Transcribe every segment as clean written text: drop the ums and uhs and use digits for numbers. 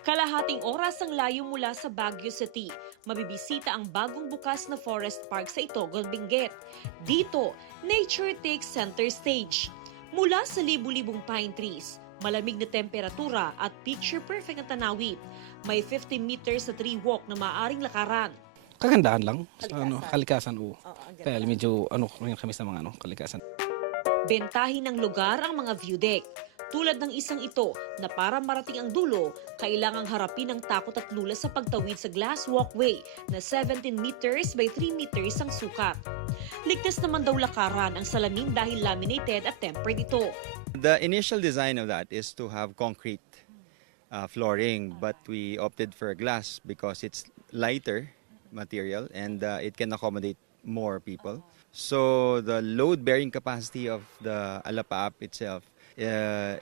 Kalahating oras ang layo mula sa Baguio City. Mabibisita ang bagong bukas na forest park sa Itogon, Benguet. Dito, nature takes center stage. Mula sa libu-libong pine trees, malamig na temperatura at picture-perfect na tanawin. May 50 meters na tree walk na maaaring lakaran. Kagandahan lang sa kalikasan. Kaya medyo rin kami sa mga kalikasan. Bentahin ng lugar ang mga view deck. Tulad ng isang ito na para marating ang dulo, kailangang harapin ang takot at lula sa pagtawid sa glass walkway na 17 meters by 3 meters ang sukat. Ligtas naman daw lakaran ang salamin dahil laminated at tempered ito. The initial design of that is to have concrete flooring, but we opted for glass because it's lighter material and it can accommodate more people. So the load-bearing capacity of the Alapa app itself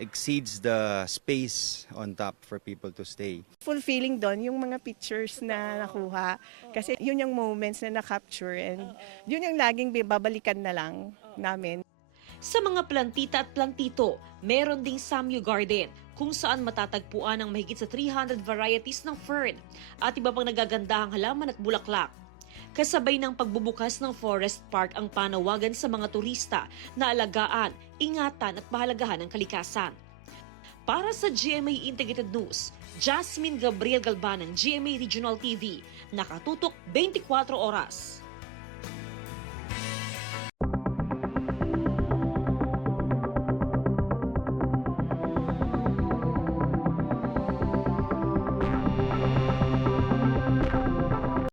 exceeds the space on top for people to stay. Fulfilling doon yung mga pictures na nakuha kasi yun yung moments na na-capture and yun yung laging babalikan na lang namin. Sa mga plantita at plantito, meron ding Samyu Garden kung saan matatagpuan ang mahigit sa 300 varieties ng fern at iba pang nagagandahang halaman at bulaklak. Kasabay ng pagbubukas ng Forest Park ang panawagan sa mga turista na alagaan, ingatan at pahalagahan ng kalikasan. Para sa GMA Integrated News, Jasmine Gabriel Galban ng GMA Regional TV, nakatutok 24 oras.